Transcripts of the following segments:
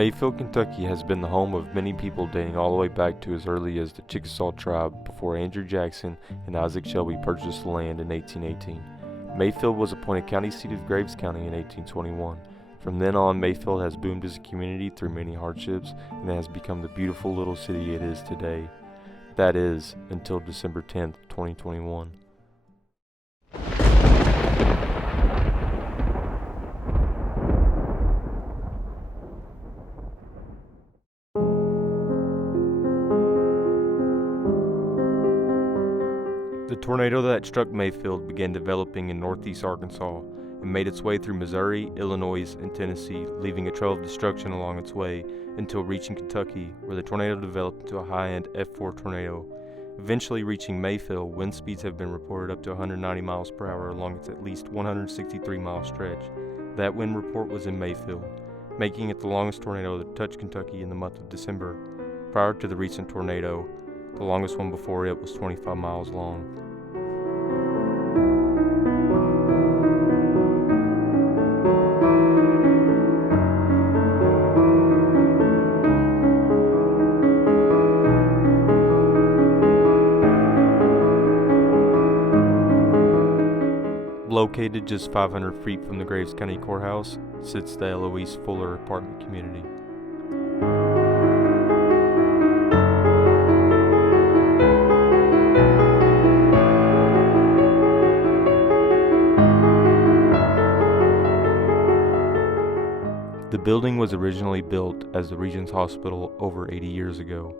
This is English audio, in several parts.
Mayfield, Kentucky has been the home of many people dating all the way back to as early as the Chickasaw tribe before Andrew Jackson and Isaac Shelby purchased the land in 1818. Mayfield was appointed county seat of Graves County in 1821. From then on, Mayfield has boomed as a community through many hardships and has become the beautiful little city it is today. That is, until December 10th, 2021. The tornado that struck Mayfield began developing in northeast Arkansas and made its way through Missouri, Illinois, and Tennessee, leaving a trail of destruction along its way until reaching Kentucky, where the tornado developed into a high-end F4 tornado. Eventually reaching Mayfield, wind speeds have been reported up to 190 miles per hour along its at least 163-mile stretch. That wind report was in Mayfield, making it the longest tornado that touched Kentucky in the month of December. Prior to the recent tornado, the longest one before it was 25 miles long. Located just 500 feet from the Graves County Courthouse sits the Eloise Fuller apartment community. The building was originally built as the Regions Hospital over 80 years ago.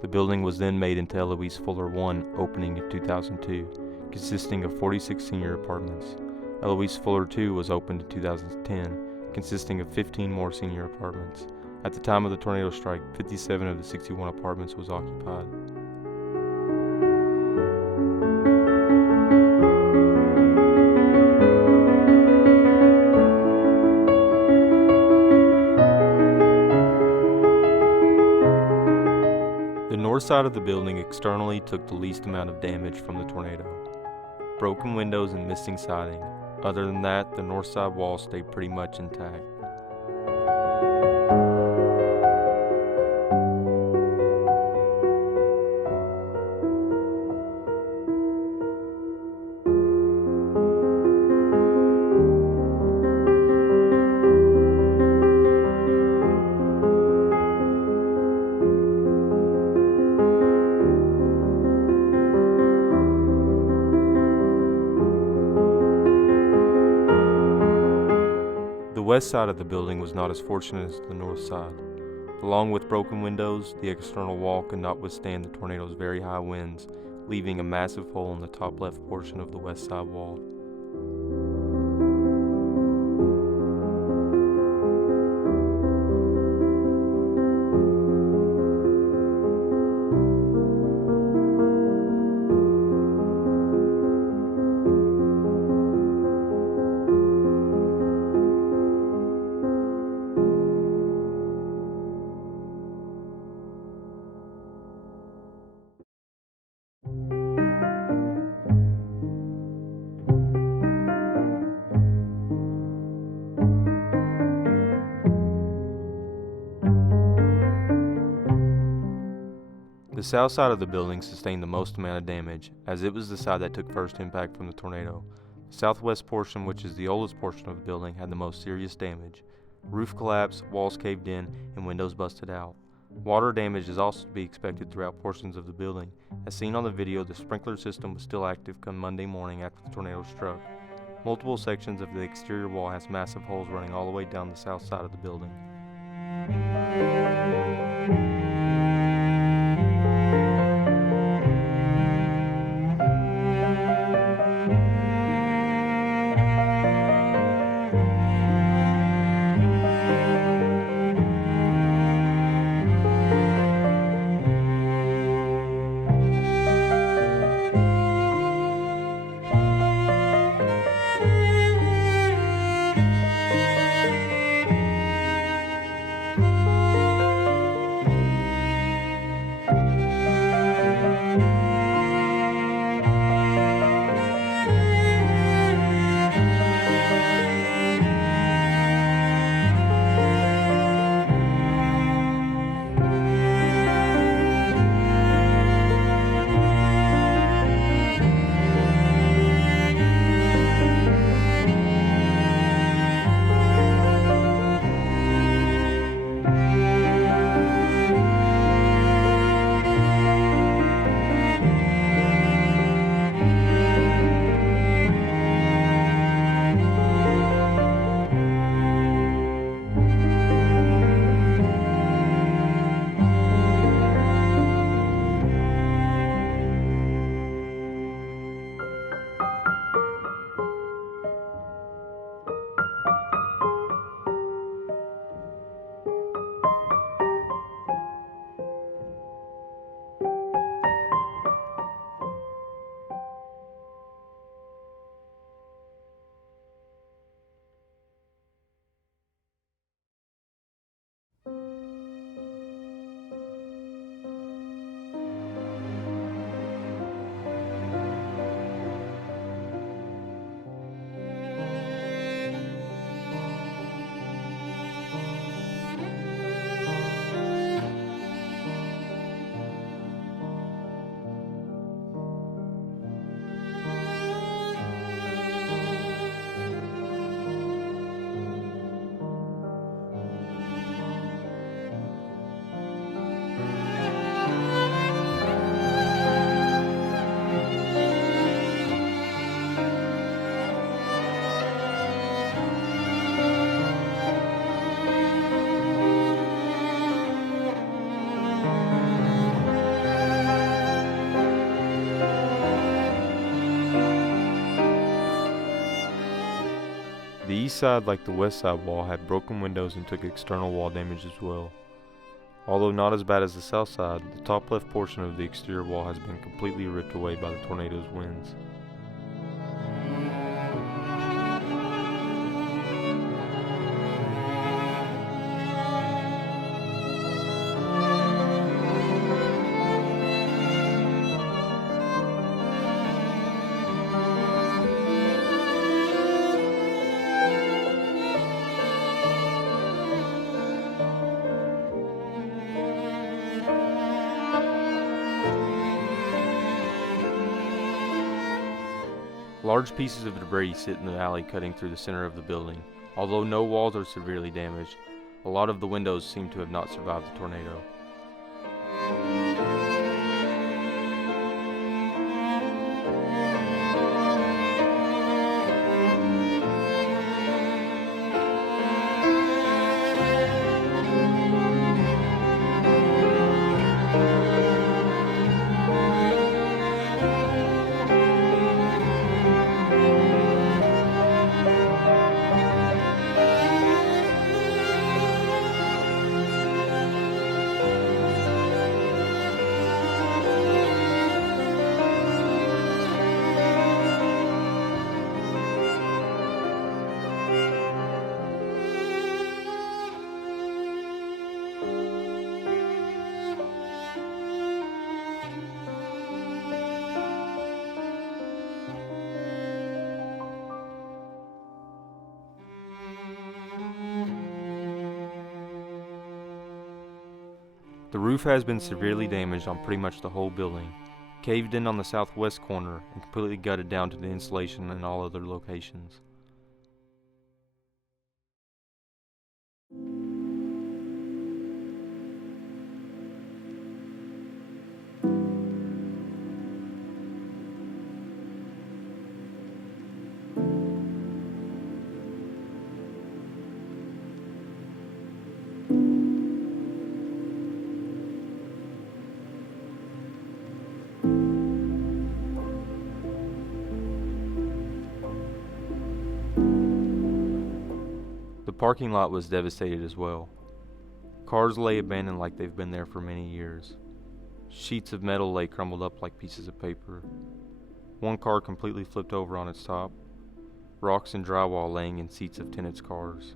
The building was then made into Eloise Fuller 1, opening in 2002, consisting of 46 senior apartments. Eloise Fuller 2 was opened in 2010, consisting of 15 more senior apartments. At the time of the tornado strike, 57 of the 61 apartments was occupied. The north side of the building externally took the least amount of damage from the tornado. Broken windows and missing siding. Other than that, the north side wall stayed pretty much intact. The west side of the building was not as fortunate as the north side. Along with broken windows, the external wall could not withstand the tornado's very high winds, leaving a massive hole in the top left portion of the west side wall. The south side of the building sustained the most amount of damage, as it was the side that took first impact from the tornado. The southwest portion, which is the oldest portion of the building, had the most serious damage. Roof collapsed, walls caved in, and windows busted out. Water damage is also to be expected throughout portions of the building. As seen on the video, the sprinkler system was still active come Monday morning after the tornado struck. Multiple sections of the exterior wall has massive holes running all the way down the south side of the building. east side, like the west side wall, had broken windows and took external wall damage as well. Although not as bad as the south side, the top left portion of the exterior wall has been completely ripped away by the tornado's winds. Large pieces of debris sit in the alley cutting through the center of the building. Although no walls are severely damaged, a lot of the windows seem to have not survived the tornado. The roof has been severely damaged on pretty much the whole building, caved in on the southwest corner, and completely gutted down to the insulation in all other locations. The parking lot was devastated as well. Cars lay abandoned like they've been there for many years. Sheets of metal lay crumbled up like pieces of paper. One car completely flipped over on its top. Rocks and drywall laying in seats of tenants' cars.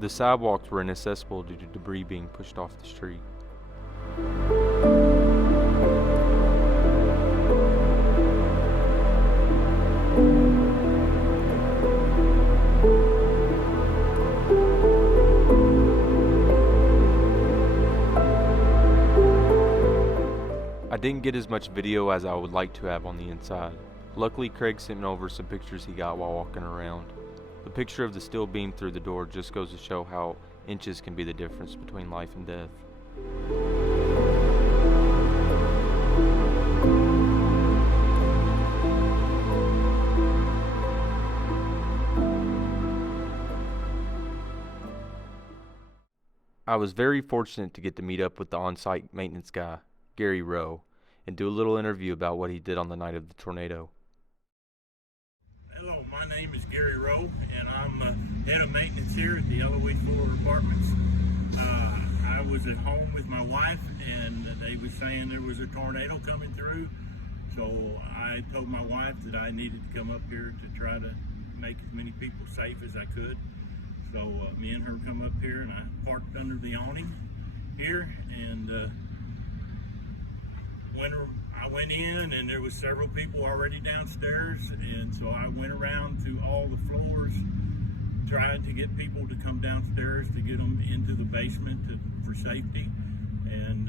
The sidewalks were inaccessible due to debris being pushed off the street. I didn't get as much video as I would like to have on the inside. Luckily, Craig sent me over some pictures he got while walking around. The picture of the steel beam through the door just goes to show how inches can be the difference between life and death. I was very fortunate to get to meet up with the on-site maintenance guy, Gary Rowe, and do a little interview about what he did on the night of the tornado. Hello, my name is Gary Rowe, and I'm head of maintenance here at the Eloise Fuller Apartments. I was at home with my wife, and they were saying there was a tornado coming through. So I told my wife that I needed to come up here to try to make as many people safe as I could. So me and her come up here, and I parked under the awning here, and I went in, and there was several people already downstairs, and so I went around to all the floors, tried to get people to come downstairs to get them into the basement for safety. And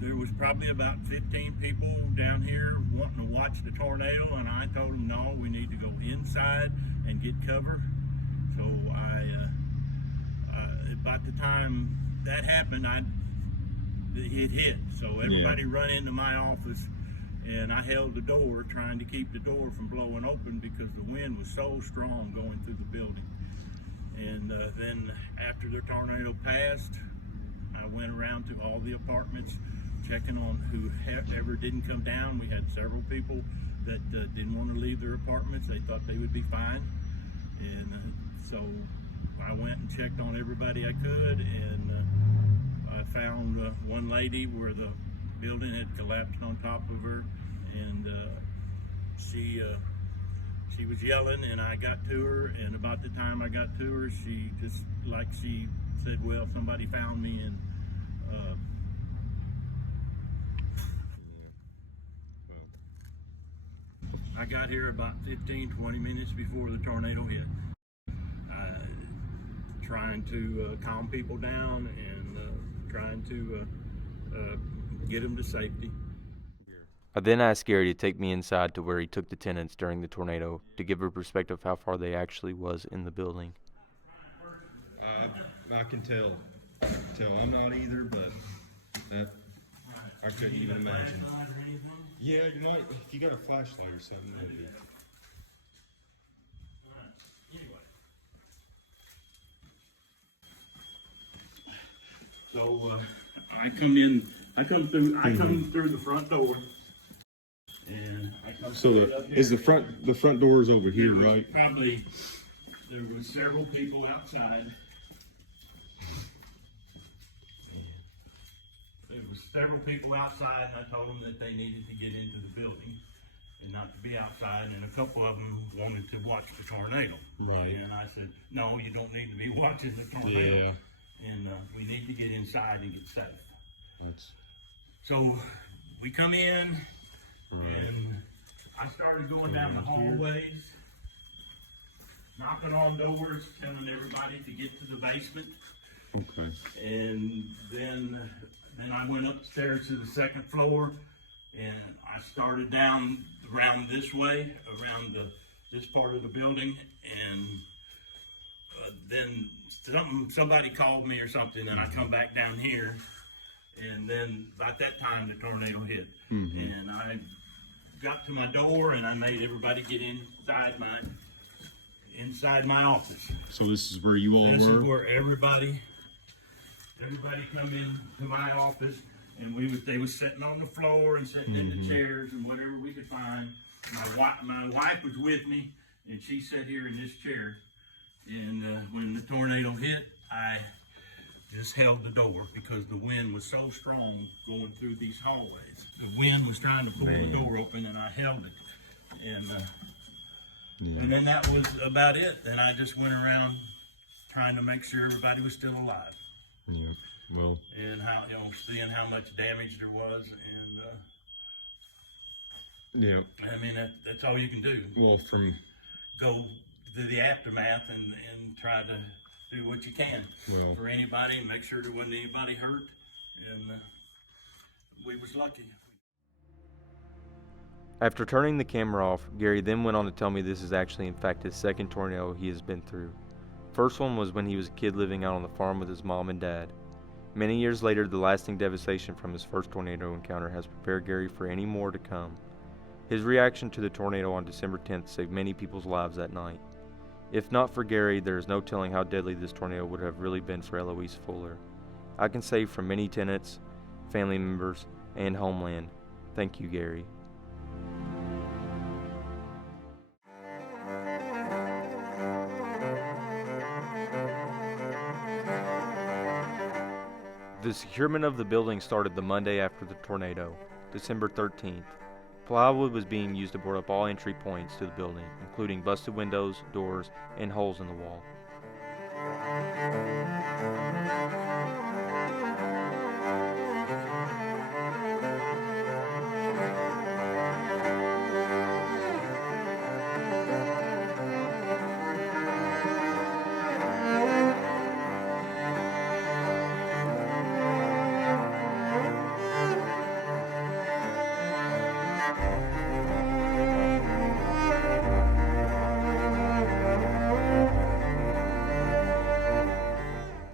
there was probably about 15 people down here wanting to watch the tornado, and I told them, no, we need to go inside and get cover. So about the time that happened, it hit. So everybody run into my office, and I held the door, trying to keep the door from blowing open because the wind was so strong going through the building. And then after the tornado passed, I went around to all the apartments, checking on whoever didn't come down. We had several people that didn't want to leave their apartments. They thought they would be fine. And so I went and checked on everybody I could, and I found one lady where the building had collapsed on top of her, and she was yelling, and I got to her, and about the time I got to her, she said, well, somebody found me, and I got here about 15-20 minutes before the tornado hit, trying to calm people down and trying to get them to safety. I then asked Gary to take me inside to where he took the tenants during the tornado to give a perspective of how far they actually was in the building. I can tell. I'm not either, but I couldn't even imagine. Yeah, you might, if you got a flashlight or something, that'd be. So I come through the front door, and I come. So the front door is over here, right? Probably there was several people outside. There was several people outside, and I told them that they needed to get into the building and not to be outside. And a couple of them wanted to watch the tornado. Right. And I said, no, you don't need to be watching the tornado. Yeah. And we need to get inside and get safe. That's. So we come in, and I started going down the hallways, knocking on doors, telling everybody to get to the basement. Okay. And then I went upstairs to the second floor, and I started down around this way, around this part of the building, and then somebody called me or something, and I come back down here, and then about that time the tornado hit. And I got to my door, and I made everybody get inside my office. So this is where you all This were? is where everybody come in to my office, and they was sitting on the floor and sitting in the chairs and whatever we could find. My wife was with me, and she sat here in this chair. And when the tornado hit, I just held the door because the wind was so strong going through these hallways. The wind was trying to pull the door open, and I held it. And then that was about it. Then I just went around trying to make sure everybody was still alive. Yeah. Well. And seeing how much damage there was, and Yeah. I mean that's all you can do. Well, Go to the aftermath and try to do what you can for anybody and make sure there wasn't anybody hurt. And we was lucky. After turning the camera off, Gary then went on to tell me this is actually in fact his second tornado he has been through. First one was when he was a kid living out on the farm with his mom and dad. Many years later, the lasting devastation from his first tornado encounter has prepared Gary for any more to come. His reaction to the tornado on December 10th saved many people's lives that night. If not for Gary, there is no telling how deadly this tornado would have really been for Eloise Fuller. I can say from many tenants, family members, and Homeland, thank you, Gary. The securement of the building started the Monday after the tornado, December 13th. Plywood was being used to board up all entry points to the building, including busted windows, doors, and holes in the wall.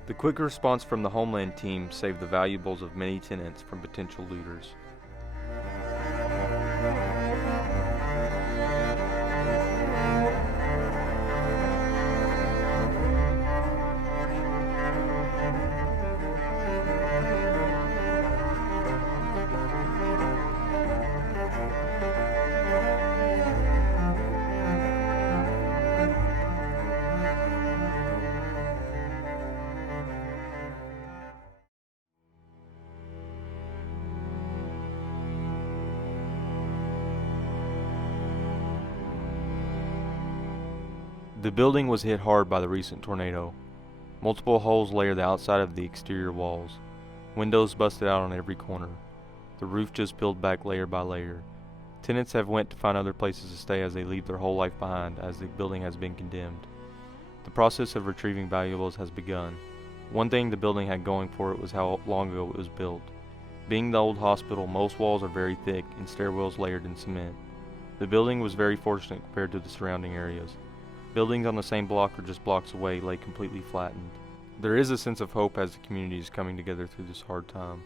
The quick response from the Homeland team saved the valuables of many tenants from potential looters. The building was hit hard by the recent tornado. Multiple holes layer the outside of the exterior walls. Windows busted out on every corner. The roof just peeled back layer by layer. Tenants have went to find other places to stay as they leave their whole life behind, as the building has been condemned. The process of retrieving valuables has begun. One thing the building had going for it was how long ago it was built. Being the old hospital, most walls are very thick and stairwells layered in cement. The building was very fortunate compared to the surrounding areas. Buildings on the same block or just blocks away lay completely flattened. There is a sense of hope as the community is coming together through this hard time.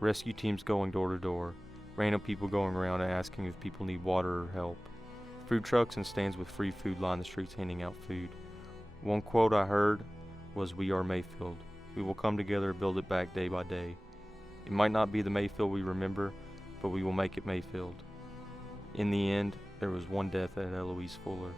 Rescue teams going door to door, random people going around and asking if people need water or help. Food trucks and stands with free food line the streets handing out food. One quote I heard was, "We are Mayfield. We will come together and build it back day by day. It might not be the Mayfield we remember, but we will make it Mayfield." In the end, there was one death at Eloise Fuller.